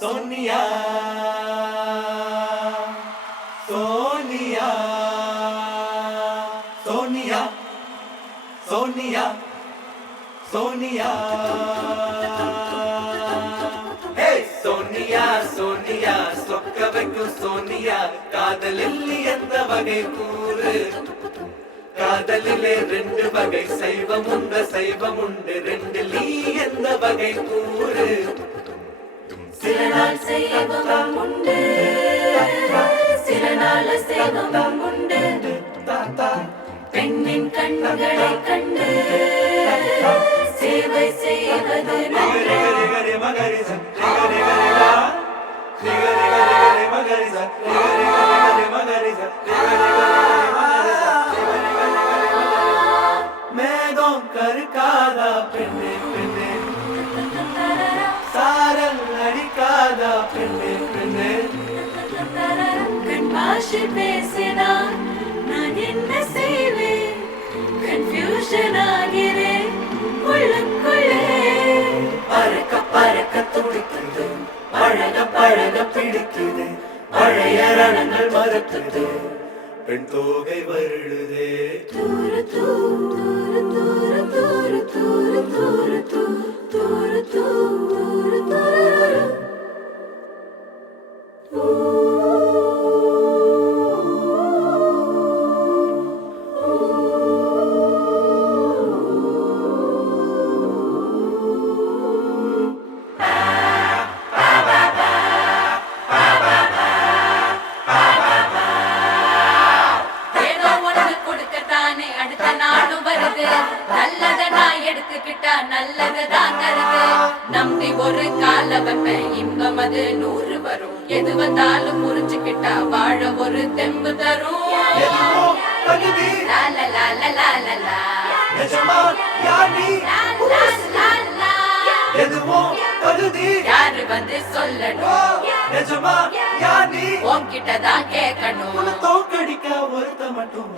सोनिया सोनिया सोनिया सोनिया सोनिया हे सोनिया सोनिया சொக்கவைக்கு சோனியா காதலில் எந்த வகை கூறு காதலிலே ரெண்டு வகை சைவம் உண்டு ரெண்டில் நீ எந்த வகை கூறு சில நாள் சைவம் உண்டு சில நாள் சைவம் உண்டு பெண்ணின் கண்களை கண்டு சேவை செய்வது மேகம் கருக்காதா பெண்ணே பெண்ணே சாரல் அடிக்காதா பெண்ணே பெண்ணே கண் பாஷை பேசினான் நான் என்ன செய்வேன் கன்ஃபியூஷன் ஆகிறேன் உள்ளுக்குள்ளே பறக்க பறக்க துடிக்குது பழக பழக பிடிக்குது பழைய ரணங்கள் மறக்குது பெண் தோகை வருடுதே தூரு தூரு தூரு தூரு தூரு தூரு தூரு தூரு தூரு நல்லதுதான் தருது நம்பி ஒரு கால வைப்பேன் இன்பம் அது 100 வரும் எது வந்தாலும் புரிஞ்சுக்கிட்டா வாழ ஒரு தெம்பு தரும் யாரு வந்து சொல்லணும் உன்கிட்டதான் கேட்கணும் தோக்கடிக்க ஒருத்த மட்டும்